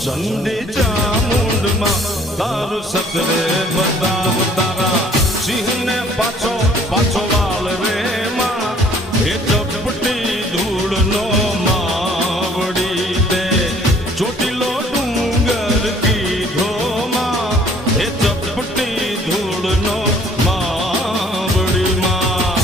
ચંડી ચામુંડમાં તારું સતરે બતાવ તારા સિંહને પાછો પાછો વાળ રે માં એ ચપટી ધૂળનો માવડી દે ચોટીલો ડુંગર કીધો માં એ ચપટી ધૂળનો માવડી માં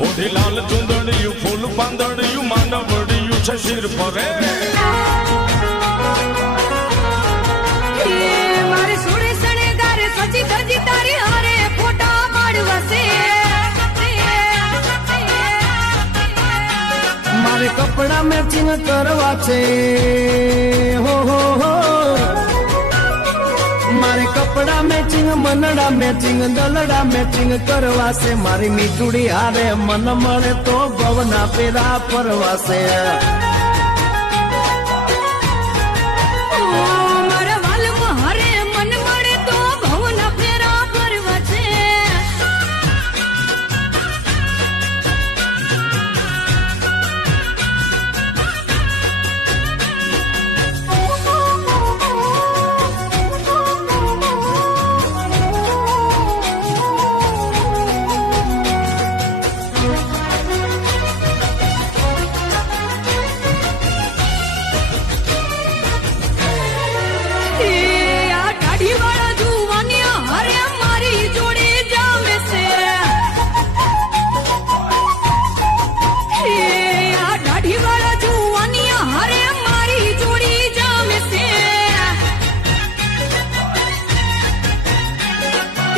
ઓઢી લાલ ચુંદડિયું ફૂલ પાંદડિયું માંડવડિયું છે શિર પરે મારે સોળે સણે ગારે સજી ધજી તારી હારે ફોટા પાડવાશે મારે કપડા મેચિંગ કરવા છે હો હો હો મારે કપડા મેચિંગ મનડા મેચિંગ દલડા મેચિંગ કરવા છે મારી મીઠુડી હારે મન મળે તો ભવના પેરા ફરવાશે મારા વાલમાં હારે મન મળે તો ભવના ફેરા ફરવા છે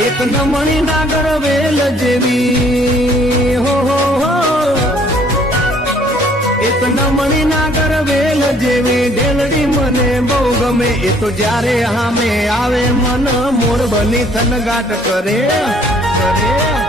એક નમણી નાગર વેલ જેવી હો હો હો એક નમણી નાગર વેલ જેવી ઢેલડી મને બહુ ગમે એ તો જ્યારે હામે આવે મન મોર બની થનગાટ કરે કરે